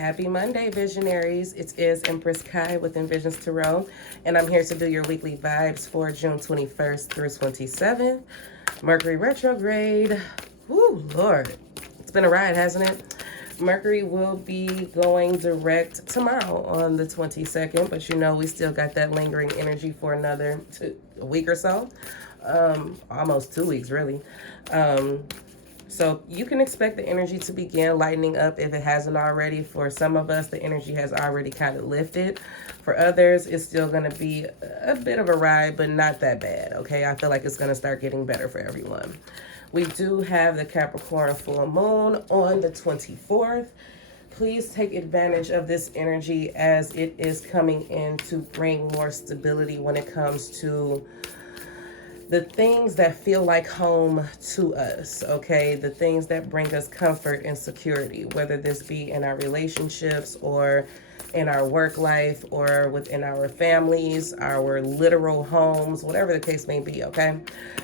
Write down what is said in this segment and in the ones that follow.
Happy Monday, visionaries. It is Empress Kai with Envisions Tarot, and I'm here to do your weekly vibes for June 21st through 27th. Mercury retrograde. Woo, Lord. It's been a ride, hasn't it? Mercury will be going direct tomorrow on the 22nd, but you know we still got that lingering energy for another a week or so. Almost 2 weeks, really. So you can expect the energy to begin lightening up if it hasn't already. For some of us, the energy has already kind of lifted. For others, it's still going to be a bit of a ride, but not that bad, okay? I feel like it's going to start getting better for everyone. We do have the Capricorn full moon on the 24th. Please take advantage of this energy as it is coming in to bring more stability when it comes to the things that feel like home to us, okay? The things that bring us comfort and security, whether this be in our relationships or in our work life or within our families, our literal homes, whatever the case may be, okay?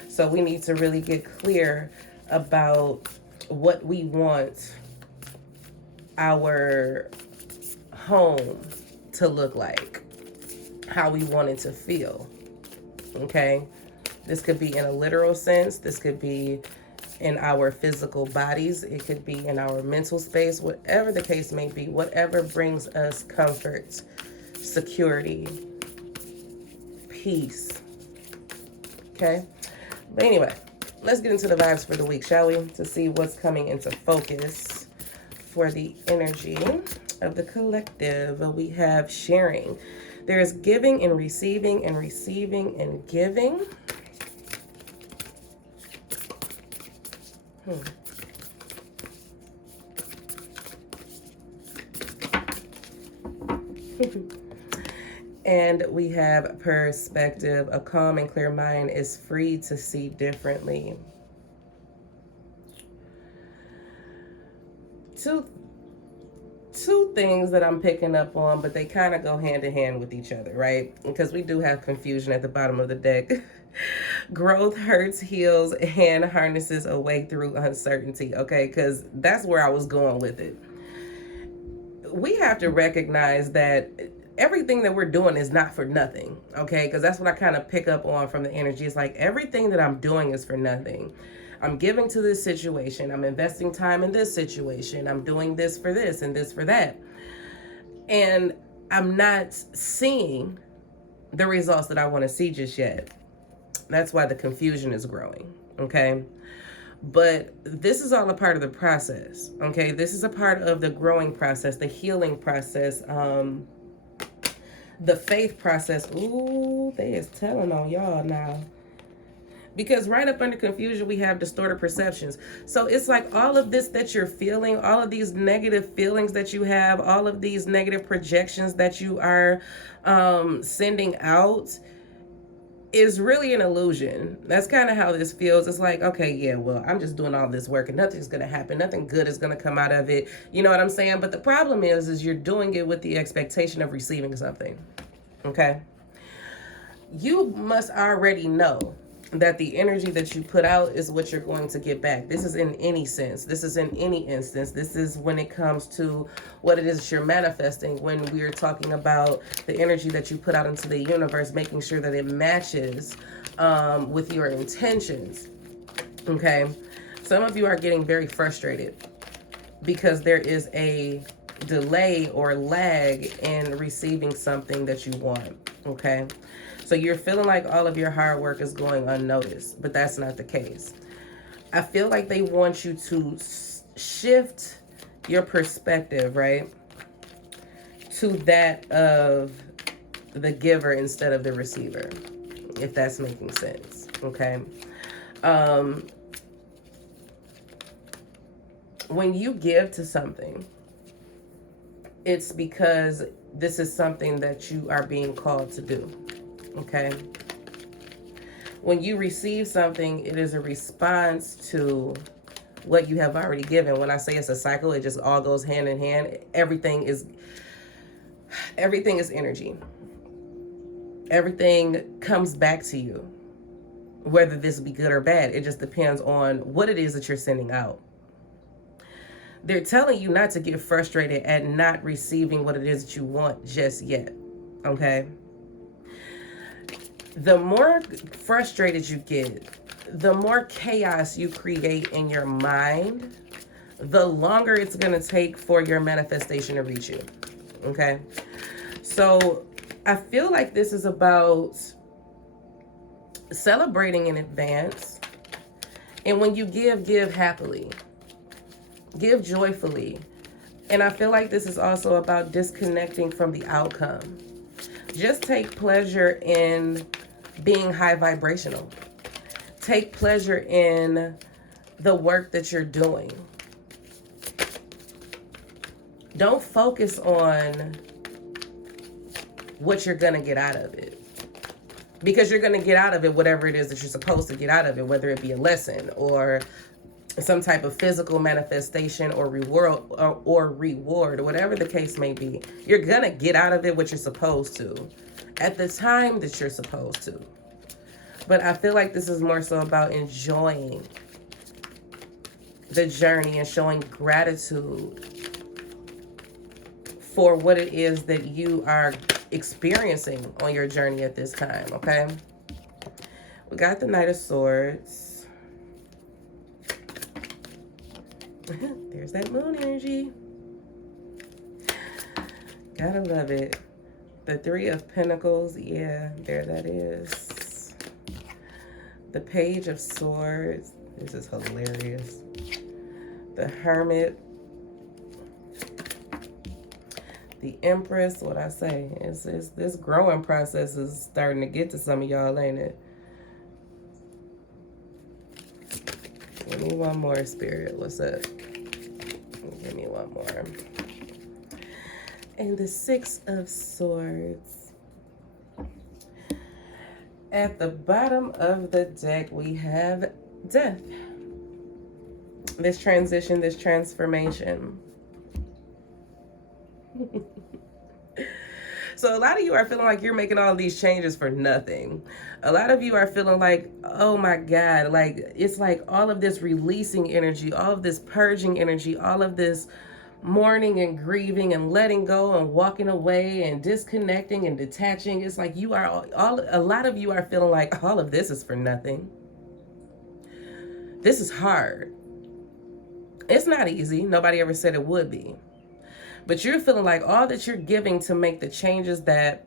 So we need to really get clear about what we want our home to look like, how we want it to feel, okay? This could be in a literal sense. This could be in our physical bodies. It could be in our mental space. Whatever the case may be, whatever brings us comfort, security, peace. Okay? But anyway, let's get into the vibes for the week, shall we? To see what's coming into focus for the energy of the collective. We have sharing. There is giving and receiving and receiving and giving. And we have perspective. A calm and clear mind is free to see differently. Two things that I'm picking up on, but they kind of go hand in hand with each other, right? Because we do have confusion at the bottom of the deck. Growth hurts, heals, and harnesses a way through uncertainty, okay? Because that's where I was going with it. We have to recognize that everything that we're doing is not for nothing, okay? Because that's what I kind of pick up on from the energy. It's like everything that I'm doing is for nothing. I'm giving to this situation. I'm investing time in this situation. I'm doing this for this and this for that. And I'm not seeing the results that I want to see just yet. That's why the confusion is growing, okay? But this is all a part of the process, okay? This is a part of the growing process, the healing process, the faith process. Ooh, they is telling on y'all now. Because right up under confusion, we have distorted perceptions. So it's like all of this that you're feeling, all of these negative feelings that you have, all of these negative projections that you are sending out is really an illusion. That's kind of how this feels. It's like, okay, yeah, well, I'm just doing all this work and nothing's going to happen. Nothing good is going to come out of it. You know what I'm saying? But the problem is you're doing it with the expectation of receiving something, okay? You must already know that the energy that you put out is what you're going to get back. This is in any sense. This is in any instance. This is when it comes to what it is you're manifesting, when we're talking about the energy that you put out into the universe, making sure that it matches with your intentions, okay? Some of you are getting very frustrated because there is a delay or lag in receiving something that you want, okay? So you're feeling like all of your hard work is going unnoticed, but that's not the case. I feel like they want you to shift your perspective, right, to that of the giver instead of the receiver, if that's making sense, okay? When you give to something, it's because this is something that you are being called to do. Okay. When you receive something, it is a response to what you have already given. When I say it's a cycle, it just all goes hand in hand. Everything is energy. Everything comes back to you, whether this be good or bad. It just depends on what it is that you're sending out. They're telling you not to get frustrated at not receiving what it is that you want just yet. Okay? The more frustrated you get, the more chaos you create in your mind, the longer it's going to take for your manifestation to reach you. Okay? So I feel like this is about celebrating in advance. And when you give happily, give joyfully. And I feel like this is also about disconnecting from the outcome. Just take pleasure in being high vibrational. Take pleasure in the work that you're doing. Don't focus on what you're going to get out of it. Because you're going to get out of it whatever it is that you're supposed to get out of it, whether it be a lesson or some type of physical manifestation or reward, or whatever the case may be. You're going to get out of it what you're supposed to at the time that you're supposed to. But I feel like this is more so about enjoying the journey and showing gratitude for what it is that you are experiencing on your journey at this time, okay? We got the Knight of Swords. There's that moon energy. Gotta love it. The Three of Pentacles, yeah, there that is. The Page of Swords. This is hilarious. The Hermit. The Empress. What I say is this growing process is starting to get to some of y'all, ain't it? Give me one more, Spirit. What's up? Give me one more. And the Six of Swords. At the bottom of the deck, we have death. This transition, this transformation. So a lot of you are feeling like you're making all these changes for nothing. A lot of you are feeling like, oh my God, like it's like all of this releasing energy, all of this purging energy, all of this mourning and grieving and letting go and walking away and disconnecting and detaching. It's like you are a lot of you are feeling like all of this is for nothing. This is hard. It's not easy. Nobody ever said it would be. But you're feeling like all that you're giving to make the changes that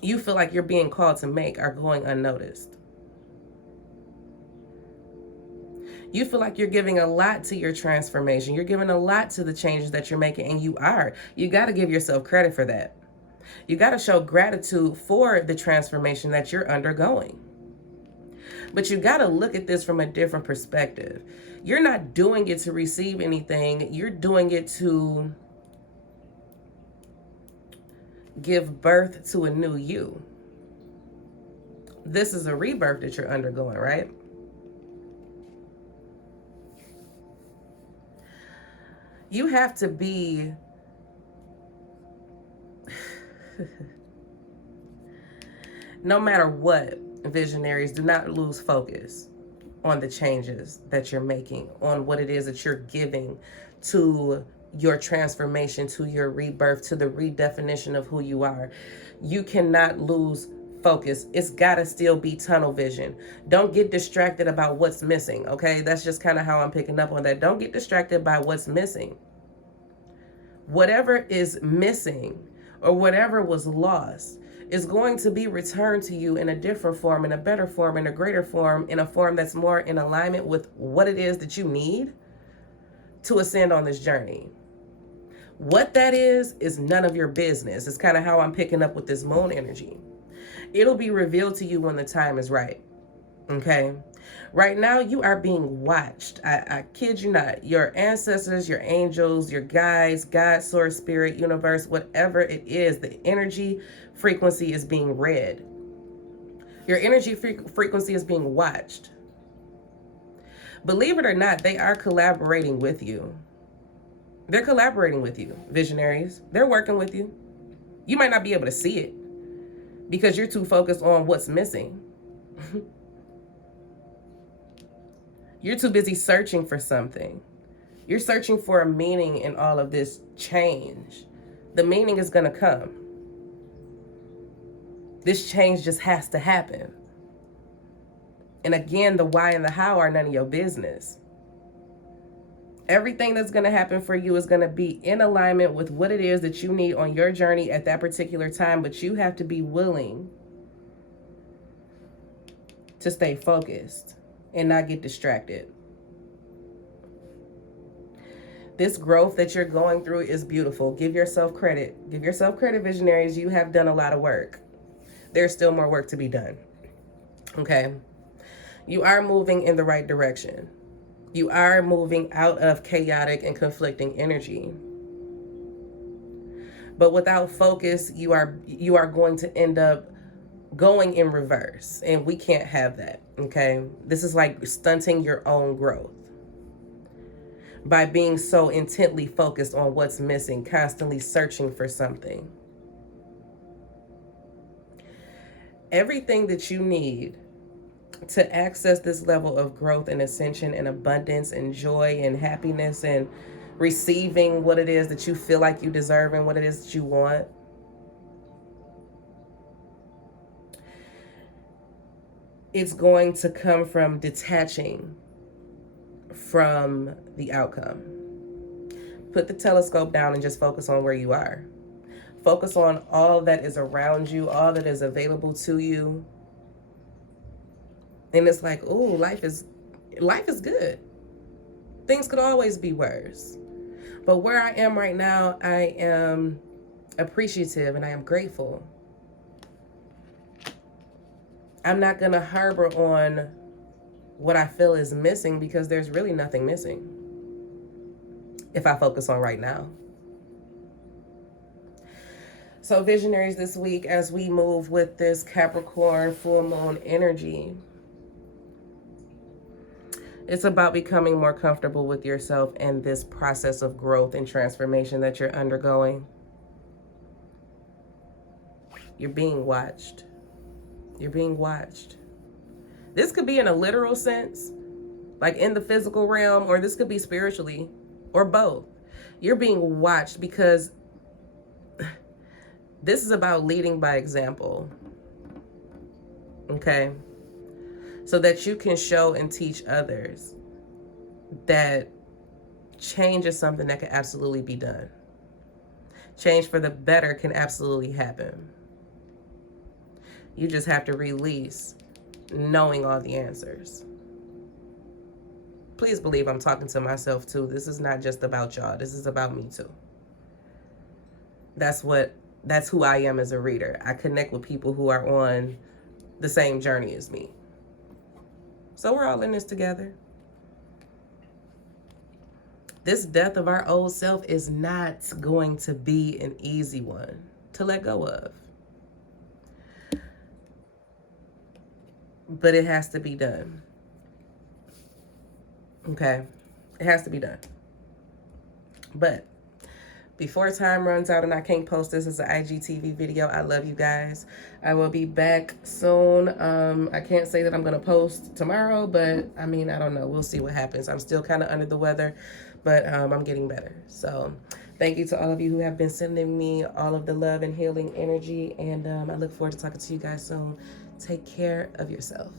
you feel like you're being called to make are going unnoticed. You feel like you're giving a lot to your transformation. You're giving a lot to the changes that you're making, and you are. You got to give yourself credit for that. You got to show gratitude for the transformation that you're undergoing. But you got to look at this from a different perspective. You're not doing it to receive anything. You're doing it to give birth to a new you. This is a rebirth that you're undergoing, right? You have to be no matter what, visionaries, do not lose focus on the changes that you're making, on what it is that you're giving to your transformation, to your rebirth, to the redefinition of who you are. You cannot lose focus. It's got to still be tunnel vision. Don't get distracted about what's missing, okay? That's just kind of how I'm picking up on that. Don't get distracted by what's missing. Whatever is missing or whatever was lost is going to be returned to you in a different form, in a better form, in a greater form, in a form that's more in alignment with what it is that you need to ascend on this journey. What that is none of your business. It's kind of how I'm picking up with this moon energy. It'll be revealed to you when the time is right. Okay? Right now, you are being watched. I kid you not. Your ancestors, your angels, your guides, God, source, spirit, universe, whatever it is, the energy frequency is being read. Your energy frequency is being watched. Believe it or not, they are collaborating with you. They're collaborating with you, visionaries. They're working with you. You might not be able to see it because you're too focused on what's missing. You're too busy searching for something You're searching for a meaning in all of this change. The meaning is going to come. This change just has to happen. And again, the why and the how are none of your business. Everything that's going to happen for you is going to be in alignment with what it is that you need on your journey at that particular time, but you have to be willing to stay focused and not get distracted. This growth that you're going through is beautiful. Give yourself credit. Give yourself credit, visionaries. You have done a lot of work. There's still more work to be done. Okay? You are moving in the right direction. You are moving out of chaotic and conflicting energy. But without focus, you are going to end up going in reverse. And we can't have that. Okay? This is like stunting your own growth by being so intently focused on what's missing, constantly searching for something. Everything that you need to access this level of growth and ascension and abundance and joy and happiness and receiving what it is that you feel like you deserve and what it is that you want, it's going to come from detaching from the outcome. Put the telescope down and just focus on where you are. Focus on all that is around you, all that is available to you. And it's like, ooh, life is good. Things could always be worse. But where I am right now, I am appreciative and I am grateful. I'm not going to harbor on what I feel is missing because there's really nothing missing if I focus on right now. So visionaries, this week as we move with this Capricorn full moon energy, it's about becoming more comfortable with yourself and this process of growth and transformation that you're undergoing. You're being watched. You're being watched. This could be in a literal sense, like in the physical realm, or this could be spiritually, or both. You're being watched because this is about leading by example. Okay? So that you can show and teach others that change is something that can absolutely be done. Change for the better can absolutely happen. You just have to release knowing all the answers. Please believe I'm talking to myself too. This is not just about y'all. This is about me too. That's who I am as a reader. I connect with people who are on the same journey as me. So we're all in this together. This death of our old self is not going to be an easy one to let go of. But it has to be done. Okay? It has to be done. But before time runs out and I can't post this as an IGTV video, I love you guys. I will be back soon. I can't say that I'm going to post tomorrow, but I mean, I don't know. We'll see what happens. I'm still kind of under the weather, but I'm getting better. So thank you to all of you who have been sending me all of the love and healing energy. And I look forward to talking to you guys soon. Take care of yourself.